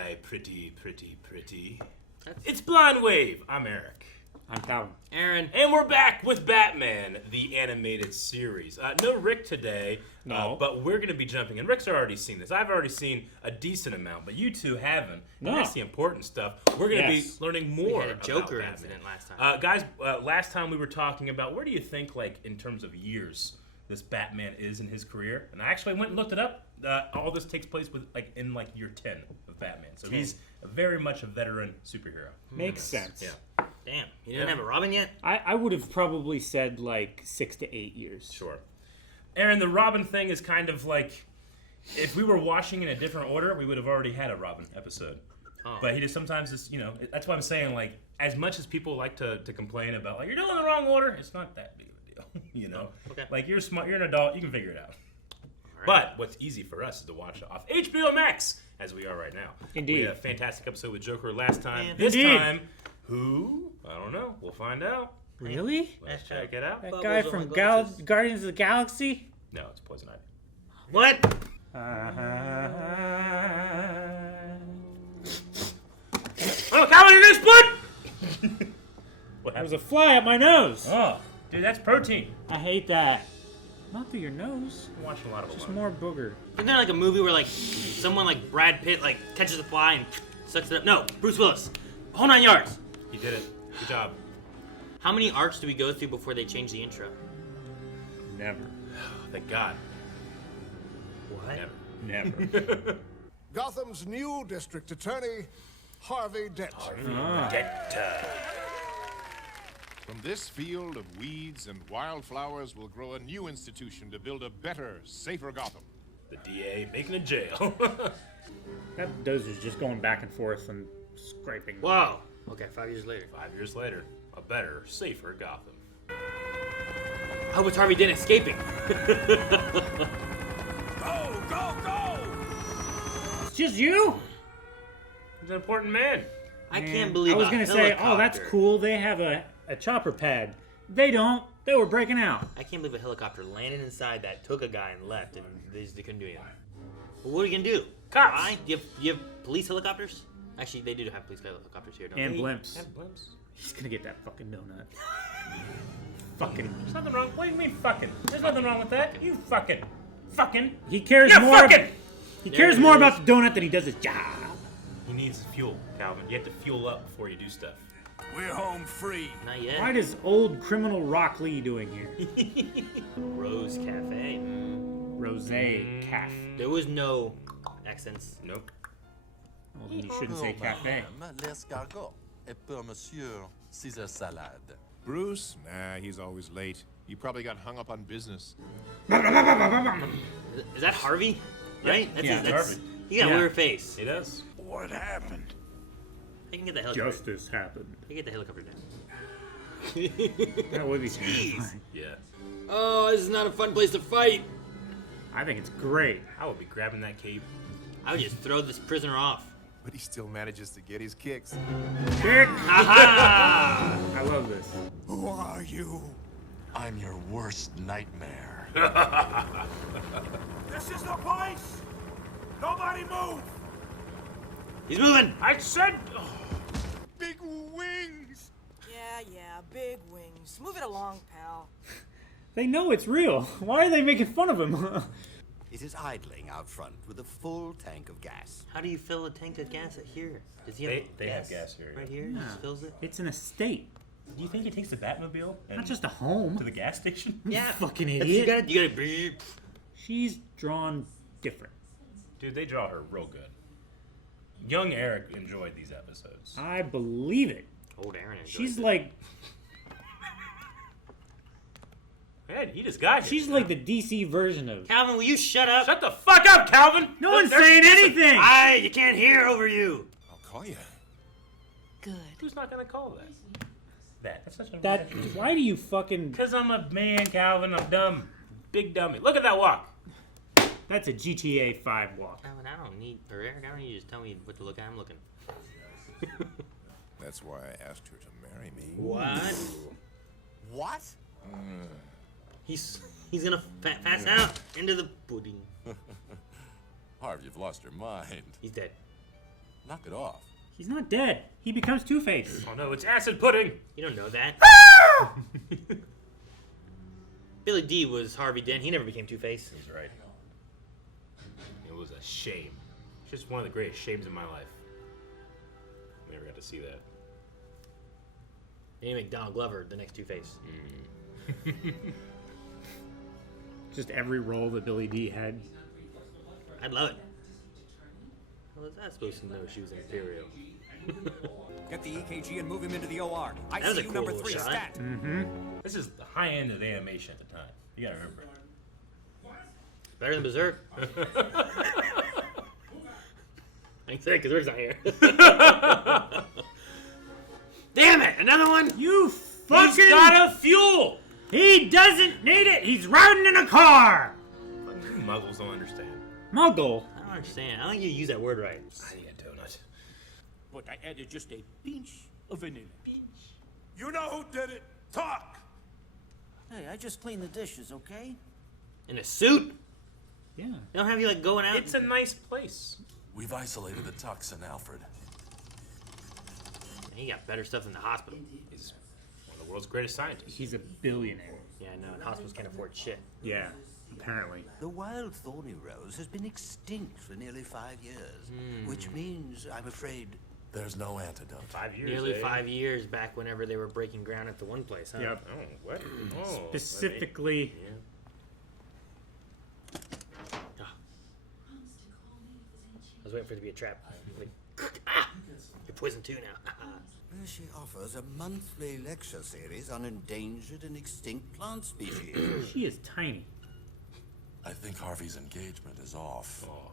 my pretty. It's Blind Wave. I'm Eric. I'm Calvin. Aaron. And we're back with Batman, the animated series. No Rick today, but we're going to be jumping in. Rick's already seen this. I've already seen a decent amount, but you two haven't. No. That's the important stuff. We're going to be learning more We had a about Joker Batman. incident last time. Guys, last time we were talking about where do you think, like, in terms of years, this Batman is in his career? And I actually went and looked it up. All this takes place in year 10 of Batman. So he's very much a veteran superhero. Makes sense. Yeah. Damn, you didn't have a Robin yet? I would have probably said like 6 to 8 years. Sure. Aaron, the Robin thing is kind of like, if we were watching in a different order, we would have already had a Robin episode. Oh. But he just sometimes is, that's why I'm saying, like, as much as people like to complain about, like, you're doing the wrong order, it's not that big of a deal, Oh, okay. Like, you're smart, you're an adult, you can figure it out. Right. But what's easy for us is to watch off HBO MAX, as we are right now. Indeed. We had a fantastic episode with Joker last time. Yeah. This Indeed. time, who? I don't know. We'll find out. Really? Let's check it out. That Bubbles guy on from my glasses. Guardians of the Galaxy? No, it's Poison Ivy. What? Oh, Calvin, you're gonna explode! What There's happened? a fly up my nose. Oh, dude, that's protein. I hate that. Not through your nose. I'm watching a lot of Just them. more booger. Isn't there like a movie where like someone like Brad Pitt like catches a fly and sucks it up? No, Bruce Willis. Whole 9 yards. You did it. Good job. How many arcs do we go through before they change the intro? Never. Thank God. What? Never. Never. Gotham's new district attorney, Harvey Dent. From this field of weeds and wildflowers will grow a new institution to build a better, safer Gotham. The DA making a jail. That dozer's just going back and forth and scraping. Whoa. Okay, 5 years later. 5 years later, a better, safer Gotham. I hope it's Harvey Dent escaping. It's just you? He's an important man. I Man, can't believe I was a gonna say, oh, that's helicopter. cool. They have a chopper pad. They don't. They were breaking out. I can't believe a helicopter landed inside that, took a guy and left, and they couldn't do anything. Well, what are you gonna do? Cops. Fly? Do you have police helicopters? Actually, they do have police helicopters here, don't And they? blimps. Have blimps. He's gonna get that fucking donut. Fucking. There's nothing wrong. What do you mean fucking? There's nothing wrong with that. You fucking. He cares You're more. fucking. He cares There it more is. about the donut than he does his job. He needs fuel, Calvin. You have to fuel up before you do stuff. We're home free. Not yet. What is old criminal Rock Lee doing here? Rose Cafe. Rosé Caf. There was no accents. Nope. Well, then you shouldn't say cafe. L'escargot. Et pour monsieur, Caesar salade. Bruce? Nah, he's always late. He probably got hung up on business. Is that Harvey? Right? That's Yeah, that's, Harvey. He got a Yeah. weird face. He does. What happened? I can get the helicopter. Justice happened. I can get the helicopter down. That would be Jeez. terrifying. Yeah. Oh, this is not a fun place to fight. I think it's great. I would be grabbing that cape. I would just throw this prisoner off. But he still manages to get his kicks. Kick! Aha! I love this. Who are you? I'm your worst nightmare. This is the place! Nobody move! He's moving. I said. Big wings! Yeah, big wings. Move it along, pal. They know it's real. Why are they making fun of him? It is idling out front with a full tank of gas. How do you fill a tank of gas here? Does he have They have gas here. right here? He just fills it. It's an estate, Do you think he takes the Batmobile and not just a home. to the gas station? Yeah. Fucking That's- idiot. You gotta. She's drawn different. Dude, they draw her real good. Young Eric enjoyed these episodes. I believe it. Old Aaron. enjoys She's it. like Man, he just got here. she's like the DC version of. Calvin, will you shut up? Shut the fuck up, Calvin! No Look, one's they're- saying anything. You can't hear over you. I'll call you. Good. Who's not gonna call that? That's such a That. Why do you fucking? Because I'm a man, Calvin. I'm dumb. Big dummy. Look at that walk. That's a GTA 5 walk. Calvin, I don't need. Or Eric, I don't need you to just tell me what to look at. I'm looking. That's why I asked her to marry me. What? What? He's gonna pass out into the pudding. Harv, you've lost your mind. He's dead. Knock it off. He's not dead. He becomes Two-Face. Oh no, it's acid pudding. You don't know that. Billy D was Harvey Dent. He never became Two-Face. He's right. It was a shame. It's just one of the greatest shames in my life. Never got to see that. They didn't make Donald Glover the next Two-Face. Just every role that Billy D had. I'd love it. How was I supposed to know she was Imperial? Get the EKG and move him into the OR. That was a ICU cool number little 3 shot. stat. This is the high end of animation at the time. You gotta remember. Better than Berserk. I can say it because Rick's not here. Damn it! Another one? You He's fucking... got a fuel! He doesn't need it! He's riding in a car! Fucking muggles don't understand. Muggle. I don't understand. I don't think you use that word right. I need a donut. But I added just a pinch of vanilla. You know who did it? Talk! Hey, I just cleaned the dishes, okay? In a suit? Yeah. They don't have you like going out. It's a nice place. We've isolated the toxin, Alfred. He got better stuff than the hospital. He's one of the world's greatest scientists. He's a billionaire. Yeah, I know. And hospitals can't afford shit. Yeah, apparently. The wild thorny rose has been extinct for nearly 5 years, which means, I'm afraid, There's no antidote. 5 years. Nearly eh? 5 years back whenever they were breaking ground at the one place, huh? Yep. Oh, what? Oh, Specifically... Yeah. I was waiting for it to be a trap. Like, ah! You're poisoned too now. where she offers a monthly lecture series on endangered and extinct plant species. She is tiny. I think Harvey's engagement is off. Oh,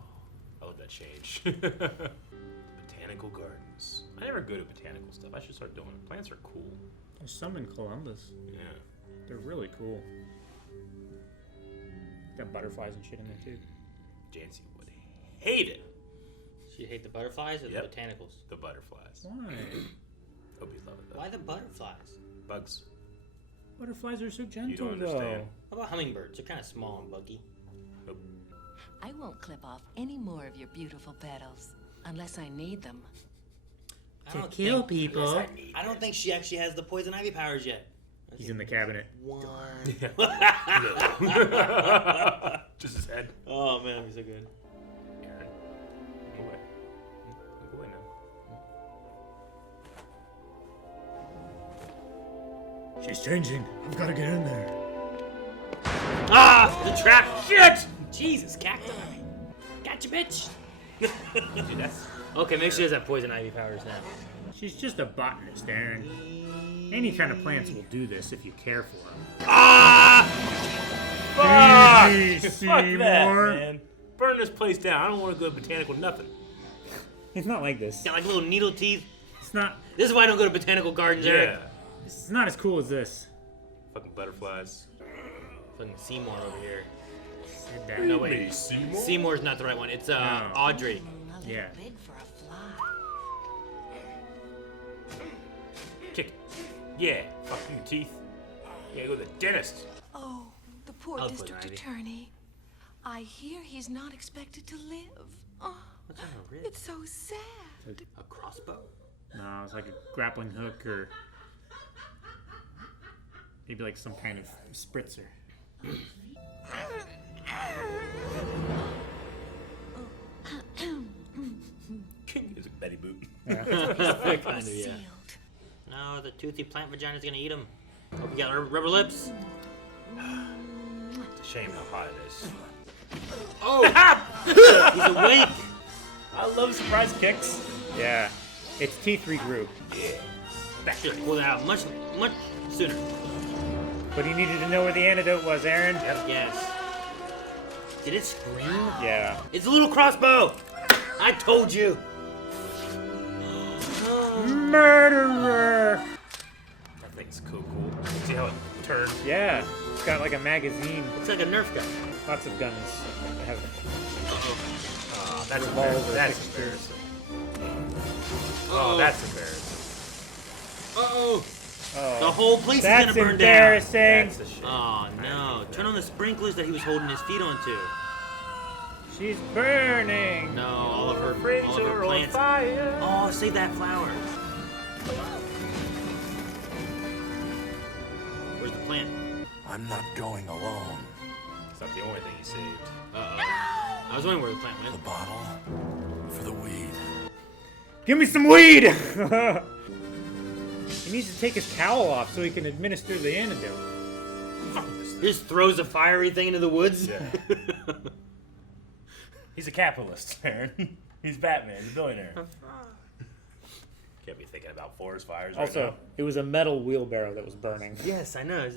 I love that change. Botanical gardens. I never go to botanical stuff. I should start doing it. Plants are cool. There's some in Columbus. Yeah. They're really cool. Got butterflies and shit in there too. Jancy would hate it. She'd hate the butterflies or Yep. the botanicals? The butterflies. Why? Hope you love it though. Why the butterflies? Bugs. Butterflies are so gentle, You don't understand. How about hummingbirds? They're kind of small and buggy. Nope. I won't clip off any more of your beautiful petals unless I need them. I To don't kill think- people. I don't think she actually has the poison ivy powers yet. He's in the cabinet. One. Just his head. Oh man, he's so good. Aaron. Move away. Move away now. She's changing. I've got to get in there. Ah! The trap! Shit! Jesus, cacti. Gotcha, bitch! Dude, that's... Okay, maybe she has that poison ivy powers now. She's just a botanist, Aaron. Any kind of plants will do this if you care for them. Ah! Fuck! Easy, Fuck that, Seymour. man. Burn this place down. I don't want to go to botanical nothing. It's not like this. Got like little needle teeth. It's not. This is why I don't go to botanical gardens, Eric. It's not as cool as this. Fucking butterflies. Fucking Seymour over here. Said that. No, wait. Hey, Seymour? Seymour's not the right one. It's Audrey. A little Yeah. big for a fly. Kick it. Yeah. Fucking teeth. You gotta go to the dentist. Oh, the poor I'll district put Ivy. attorney. I hear he's not expected to live. Oh, What's on her wrist? it's so sad. A crossbow? No, it's like a grappling hook or maybe like some kind of spritzer. It's a Betty Boot. kind of, yeah. Sealed. No, the toothy plant vagina's gonna eat him. Hope you got rubber lips. It's a shame how hot it is. Oh! He's awake! I love surprise kicks. Yeah. Its teeth regroup. Should have pulled it out much sooner. But he needed to know where the antidote was, Aaron. Yes. Did it scream? Yeah. It's a little crossbow! I told you! Murderer! That thing's cool. See how it turns? Yeah. It's got like a magazine. It's like a Nerf gun. Lots of guns. Have Oh, that's revolver embarrassing. That's fixtures. embarrassing. Oh, that's embarrassing. Uh-oh! Oh. The whole place is That's gonna burn embarrassing. That's a shame. down. Oh no. Turn on the sprinklers that he was holding his feet onto. She's burning. No, all of her plants. Fire. Oh, save that flower. Where's the plant? I'm not going alone. It's not the only thing you saved. I was wondering where the plant The went. bottle for the weed. Give me some weed! He needs to take his cowl off so he can administer the antidote. He just throws a fiery thing into the woods. Yeah. He's a capitalist, Aaron. He's Batman. He's a billionaire. Can't be thinking about forest fires right Also, now. it was a metal wheelbarrow that was burning. Yes, I know.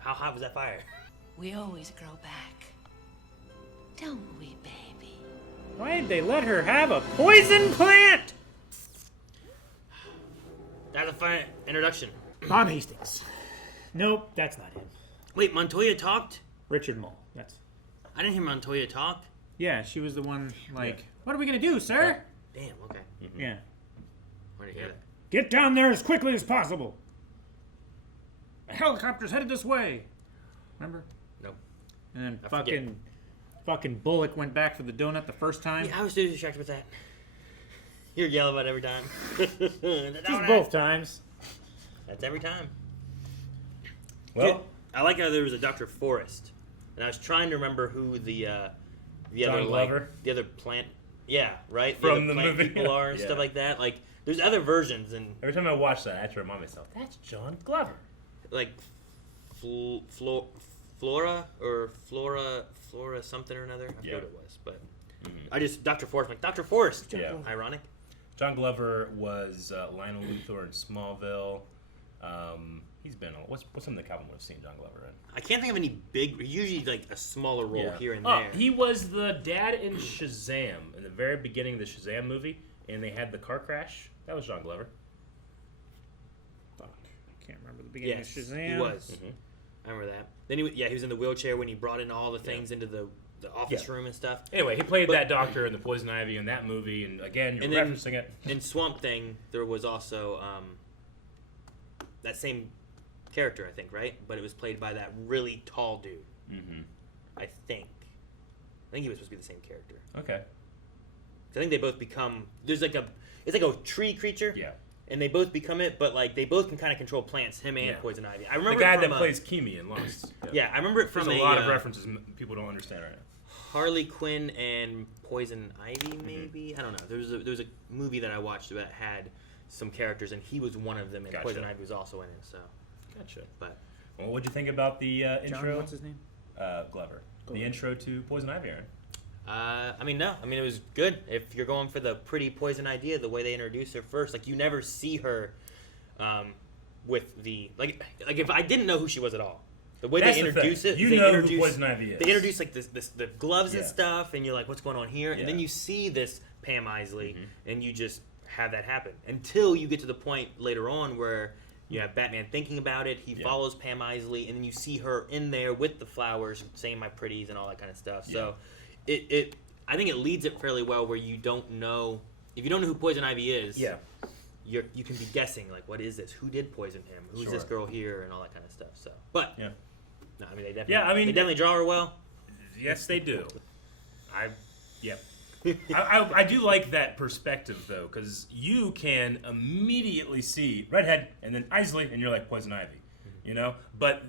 How hot was that fire? We always grow back. Don't we, baby? Why did they let her have a poison plant? That's a fine introduction. Bob Hastings. Nope, that's not him. Wait, Montoya talked? Richard Mole. That's. I didn't hear Montoya talk. Yeah, she was the one. Like, what are we gonna do, sir? Damn. Okay. Yeah. Where did you hear that? Get down there as quickly as possible. The helicopter's headed this way. Remember? Nope. And then I forget. fucking Bullock went back for the donut the first time. Yeah, I was too distracted with that. You're yelling about it every time. Just both times. That's every time. Well, Dude, I like how there was a Dr. Forrest, and I was trying to remember who the John other Glover? the other plant, yeah, right, From the the other plant movie. people are and Yeah. stuff like that. Like, there's other versions and every time I watch that, I have to remind myself, that's John Glover. like Flora something or another. I forget what it was, but I just Dr. Forrest. I'm like Dr. Forrest. Yeah. Ironic. John Glover was Lionel Luthor in Smallville. He's been on. What's some of the Calvin would have seen John Glover in? I can't think of any big. Usually like a smaller role here and Oh, there. he was the dad in Shazam in the very beginning of the Shazam movie, and they had the car crash. That was John Glover. Fuck. I can't remember the beginning Yes, of Shazam. he was. I remember that. Then he was in the wheelchair when he brought in all the things into the office room and stuff. Anyway, he played that doctor in the Poison Ivy in that movie, and again, you're And then- referencing it. In Swamp Thing, there was also that same character, I think, right? But it was played by that really tall dude. Mm-hmm. I think he was supposed to be the same character. Okay. 'Cause I think they both become. It's like a tree creature. Yeah. And they both become it, but like they both can kind of control plants. Him and Yeah. Poison Ivy. I The remember guy it from, that plays Kimi in Lost. Yeah, I remember it from There's a lot of references people don't understand right now. Harley Quinn and Poison Ivy, maybe. I don't know. There was a movie that I watched that had some characters, and he was one of them, and Gotcha. Poison Ivy was also in it. So, Gotcha. but Well, what'd you think about the intro? John, what's his name? Glover. The intro to Poison Ivy, Aaron. it was good. If you're going for the pretty Poison idea, the way they introduce her first, like you never see her with the like if I didn't know who she was at all. The way That's they the introduce thing. it, You they know who introduce, Poison Ivy is. They introduce like the gloves and Yeah. stuff, and you're like, what's going on here? And then Yeah. you see this Pam Isley, and you just have that happen until you get to the point later on where you have Batman thinking about it. He follows Pam Isley, and then you see her in there with the flowers, saying "my pretties" and all that kind of stuff. So, I think it leads it fairly well where you don't know if you don't know who Poison Ivy is. Yeah. You can be guessing like, what is this? Who did poison him? Who's this girl here? And all that kind of stuff. So, but Yeah. no, I mean they definitely they definitely draw her well. Yes, they do. I do like that perspective though, because you can immediately see redhead and then Isley, and you're like Poison Ivy, you know. But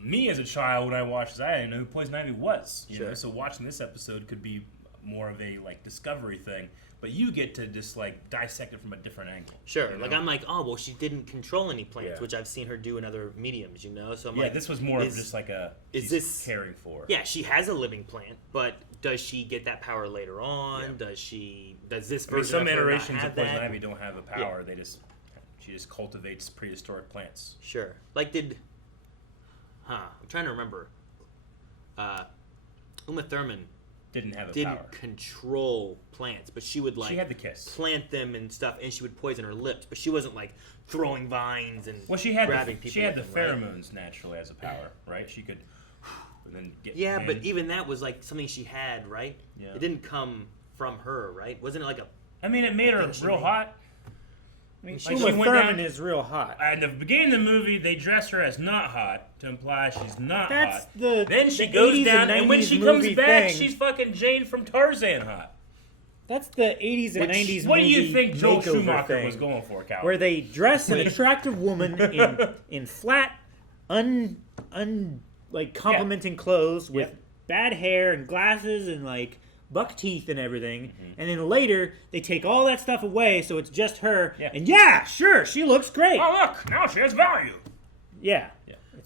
me as a child, when I watched this, I didn't know who Poison Ivy was, you know. So watching this episode could be more of a like discovery thing, but you get to just like dissect it from a different angle. Sure, you like know? I'm like, oh well, she didn't control any plants, Yeah. which I've seen her do in other mediums, you know. So I'm Yeah, like, this was more of just like she's this caring for. Yeah, she has a living plant, but does she get that power later on? Does this version some of her not iterations have of Poison that? Ivy don't have a power. She just cultivates prehistoric plants. Sure. Like I'm trying to remember. Uma Thurman Didn't have a didn't power. control plants, but she would like She had the kiss. plant them and stuff, and she would poison her lips, but she wasn't like throwing vines and Well, she had grabbing people. she had the with them, right? pheromones naturally as a power, right? She could and then get Yeah, in. but even that was like something she had, right? Yeah. It didn't come from her, right? Wasn't it like a? I mean, it made her thing she real made? hot. I mean, Like, Uma she went Thurman down- is real hot. At the beginning of the movie, they dress her as not hot to imply she's not That's hot. the Then she the goes 80s down, and when 90s she comes movie back, thing. she's fucking Jane from Tarzan hot. That's the 80s and 90s What do you movie think Joel makeover Schumacher thing, was going for, Cal? where they dress an attractive woman in flat, like complimenting clothes with bad hair and glasses and like buck teeth and everything, and then later they take all that stuff away, so it's just her. And sure, she looks great. Oh look, now she has value. Yeah.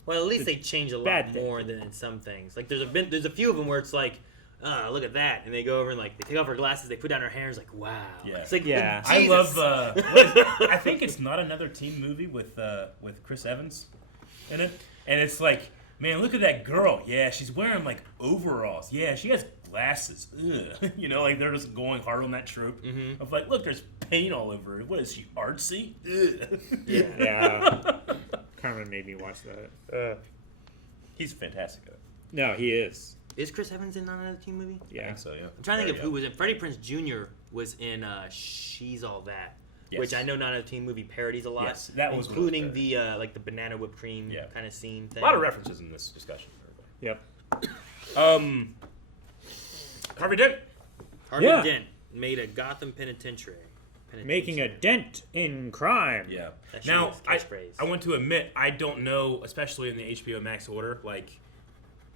Well, at least they change a lot bad thing. more than in some things. Like there's a few of them where it's like, look at that, and they go over and like they take off her glasses, they put down her hair, and it's like, wow. Yeah. It's like, I Jesus. love. I think it's Not Another Teen movie with Chris Evans in it, and it's like, man, look at that girl. Yeah, she's wearing like overalls. Yeah, she has glasses. Ugh. You know, like they're just going hard on that trope of like, look, there's paint all over her. What is she, artsy? Ugh. Yeah. Carmen made me watch that. He's fantastic at it. No, he is. Is Chris Evans in Not Another Teen Movie? I think so, yeah. I'm trying to think of who was in. Freddie Prinze Jr. was in She's All That, which I know Not Another Teen Movie parodies a lot. Yes, that was including the like the banana whipped cream kind of scene thing. A lot of references in this discussion. Yep. Harvey Dent. Harvey Dent made a Gotham penitentiary. Making a dent in crime. Yeah. That Now, shit was I want to admit, I don't know, especially in the HBO Max order, like,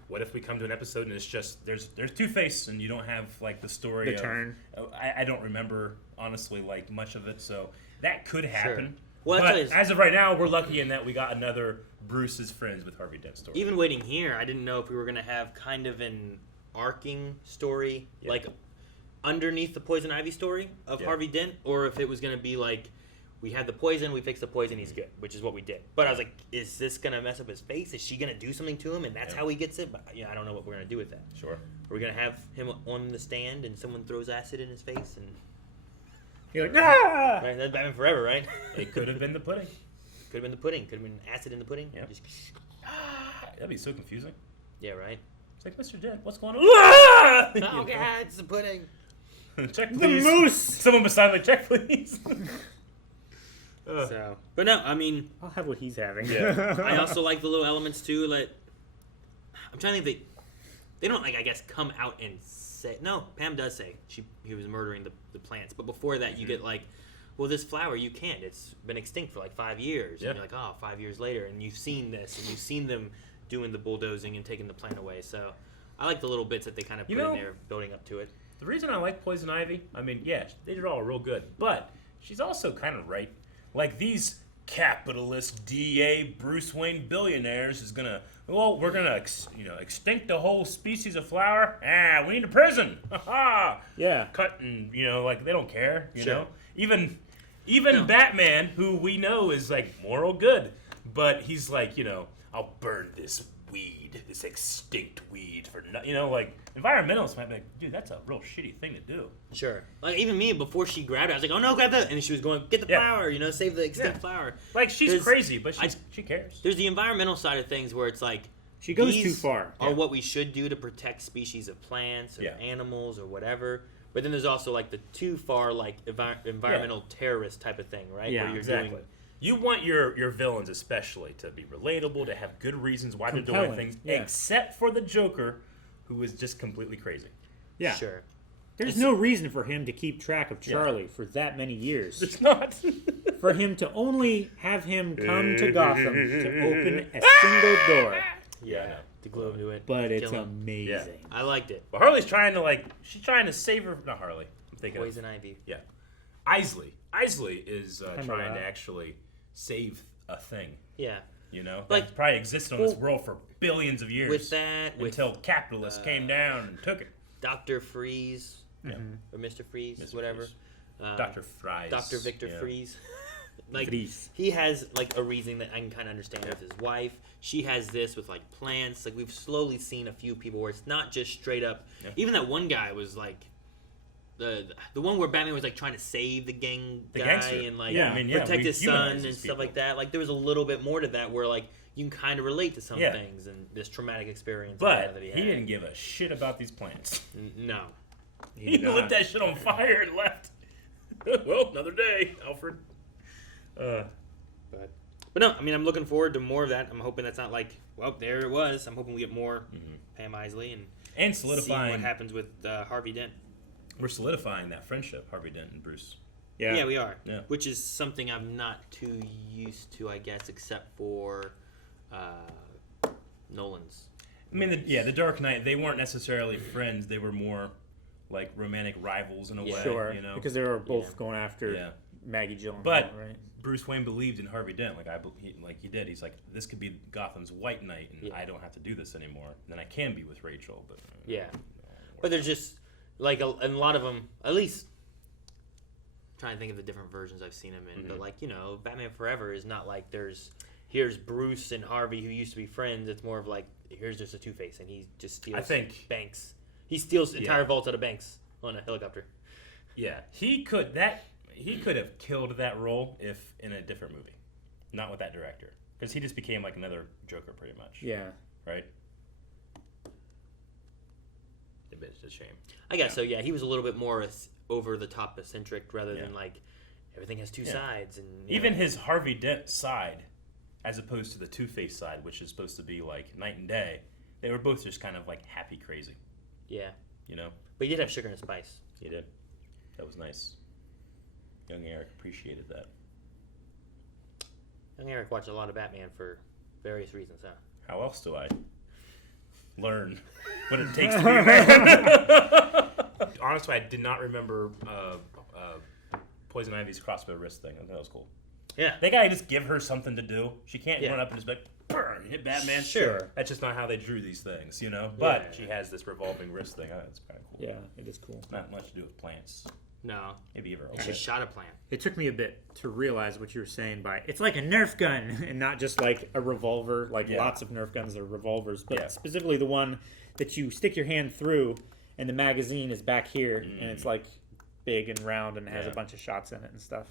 what if we come to an episode and it's just, there's Two-Face and you don't have, like, the story The turn. I don't remember, honestly, like, much of it, so that could happen. Sure. Well, but as of right now, we're lucky in that we got another Bruce's Friends with Harvey Dent story. Even waiting here, I didn't know if we were going to have kind of an arcing story, like underneath the Poison Ivy story of Harvey Dent, or if it was going to be like, we had the poison, we fixed the poison, he's good, which is what we did. But I was like, is this going to mess up his face? Is she going to do something to him, and that's how he gets it? But I don't know what we're going to do with that. Sure. Are we going to have him on the stand and someone throws acid in his face? And you're like, ah! Right, that's Batman Forever, right? It could have been the pudding. Could have been the pudding. Could have been acid in the pudding. Yeah. Just, That'd be so confusing. yeah, right? It's like, Mr. Dent, what's going on? Ah! Oh, God, it's the pudding. Check, The please. moose! Someone beside me, check, please. So, but no, I mean, I'll have what he's having. Yeah. I also like the little elements too. Like, I'm trying to think. They don't like, I guess, come out and say. No, Pam does say he was murdering the plants. But before that, you get like, well, this flower you can't. It's been extinct for like 5 years. Yeah. And you're like, oh, 5 years later, and you've seen this, and you've seen them doing the bulldozing and taking the plant away. So, I like the little bits that they kind of put in there, building up to it. The reason I like Poison Ivy, I mean, yeah, they did all real good, but she's also kind of right. Like, these capitalist DA Bruce Wayne billionaires is gonna, well, we're gonna, extinct the whole species of flower. We need a prison. Ha Yeah. Cut and, like, they don't care, you Sure. know? Even Batman, who we know is, like, moral good, but he's like, I'll burn this weed, this extinct weed for like environmentalists might be like, dude, that's a real shitty thing to do. Sure. Like, even me, before she grabbed it, I was like, oh no, grab that. And she was going, get the flower, save the extinct flower. Like, she's There's- crazy, but she cares. There's the environmental side of things where it's like, She goes these too far. Are what we should do to protect species of plants or animals or whatever. But then there's also like the too far, like environmental terrorist type of thing, right? Yeah, where you're exactly. doing You want your villains especially to be relatable, to have good reasons why they're Compelling, doing things, yeah. except for the Joker, who is just completely crazy. Yeah. Sure. There's no reason for him to keep track of Charlie for that many years. It's not. For him to only have him come to Gotham to open a single door. Yeah, I know. To glue him to it. But it's kill him. amazing. Yeah. I liked it. But Harley's trying to she's trying to save her. Not Harley. I'm thinking of- Poison Ivy. Yeah. Isley. Isley is Remember trying that. to actually save a thing. Yeah. Like, Like- that's probably existed on this world for billions of years. With that, with until capitalists came down and took it. Dr. Freeze. Yeah. Or Mr. Freeze, Mr. whatever. Freeze. Dr. Fries. Dr. Victor yeah. Freeze. Like, Freeze. he has like a reason that I can kind of understand with his wife. She has this with like plants. Like, we've slowly seen a few people where it's not just straight up. Yeah. Even that one guy was like the one where Batman was like trying to save the gang The guy gangster. and like Yeah. I mean, yeah, protect we his humanize son and these stuff people. like that. Like, there was a little bit more to that where like you can kind of relate to some Yeah. things and this traumatic experience. But that he he had. didn't give a shit about these plants. No. He lit that shit on fire and left. Well, another day, Alfred. But no, I mean, I'm looking forward to more of that. I'm hoping that's not like, well, there it was. I'm hoping we get more Pam Isley and solidifying what happens with Harvey Dent. We're solidifying that friendship, Harvey Dent and Bruce. Yeah, we are. Yeah. Which is something I'm not too used to, I guess, except for Nolan's. I mean, the Dark Knight, they weren't necessarily friends. They were more like romantic rivals in a way. Sure, you know? because they were both going after Maggie Gyllenhaal, but right? Bruce Wayne believed in Harvey Dent, he did. He's like, this could be Gotham's White Knight, and I don't have to do this anymore. Then I can be with Rachel, but but there's just like a lot of them. At least I'm trying to think of the different versions I've seen him in, but like Batman Forever is not like here's Bruce and Harvey who used to be friends. It's more of like here's just a Two-Face, and he just steals banks. He steals entire vaults out of banks on a helicopter. Yeah, he could have killed that role if in a different movie, not with that director, because he just became like another Joker pretty much. Yeah. Right. It's a shame. I guess so. Yeah, he was a little bit more over the top eccentric rather than like everything has two sides, and even his Harvey Dent side, as opposed to the Two-Face side, which is supposed to be like night and day. They were both just kind of like happy crazy. Yeah. But he did have sugar and spice. He did. That was nice. Young Eric appreciated that. Young Eric watched a lot of Batman for various reasons, huh? How else do I learn what it takes to be Batman? Honestly, I did not remember Poison Ivy's crossbow wrist thing. I thought that was cool. Yeah. They gotta just give her something to do. She can't run up and just be like, burn, hit Batman. Sure. That's just not how they drew these things, But she has this revolving wrist thing. It's kind of cool. Yeah, it is cool. Not much to do with plants. No. Maybe even she shot a plant. It took me a bit to realize what you were saying by it's like a Nerf gun and not just like a revolver. Like lots of Nerf guns are revolvers, but specifically the one that you stick your hand through and the magazine is back here and it's like big and round and has a bunch of shots in it and stuff.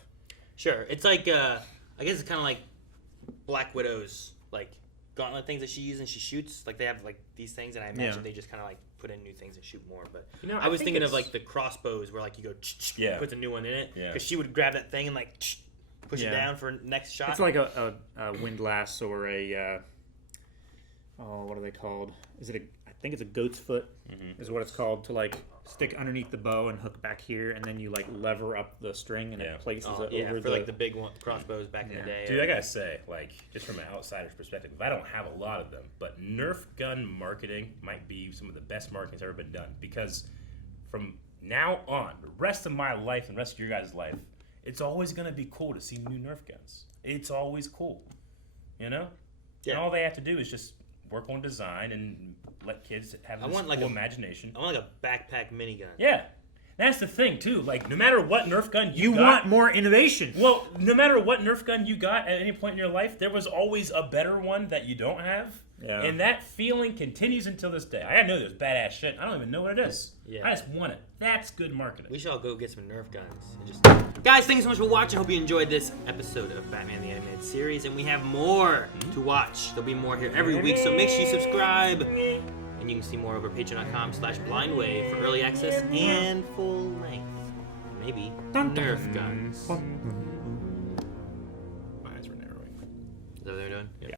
Sure. It's like I guess it's kind of like Black Widow's like gauntlet things that she uses and she shoots. Like they have like these things, and I imagine they just kind of like put in new things and shoot more. But I was thinking of like the crossbows where like you go puts a new one in it because she would grab that thing and like push it down for next shot. It's like a windlass or a what are they called? I think it's a goat's foot is what it's called, to like stick underneath the bow and hook back here, and then you like lever up the string and it places it over for like the big crossbows back in the day. Dude, I gotta say, like, just from an outsider's perspective, I don't have a lot of them, but Nerf gun marketing might be some of the best marketing that's ever been done, because from now on, the rest of my life and the rest of your guys' life, it's always gonna be cool to see new Nerf guns. It's always cool, And all they have to do is just work on design and let kids have this cool imagination. I want like a backpack minigun. Yeah. That's the thing, too. Like, no matter what Nerf gun you got... want more innovation. Well, no matter what Nerf gun you got at any point in your life, there was always a better one that you don't have. Yeah. And that feeling continues until this day. I know there's badass shit. I don't even know what it is. Yeah. I just want it. That's good marketing. We should all go get some Nerf guns. Guys, thank you so much for watching. Hope you enjoyed this episode of Batman the Animated Series. And we have more to watch. There'll be more here every week, so make sure you subscribe. And you can see more over patreon.com/blindwave for early access and full length. Maybe Nerf guns.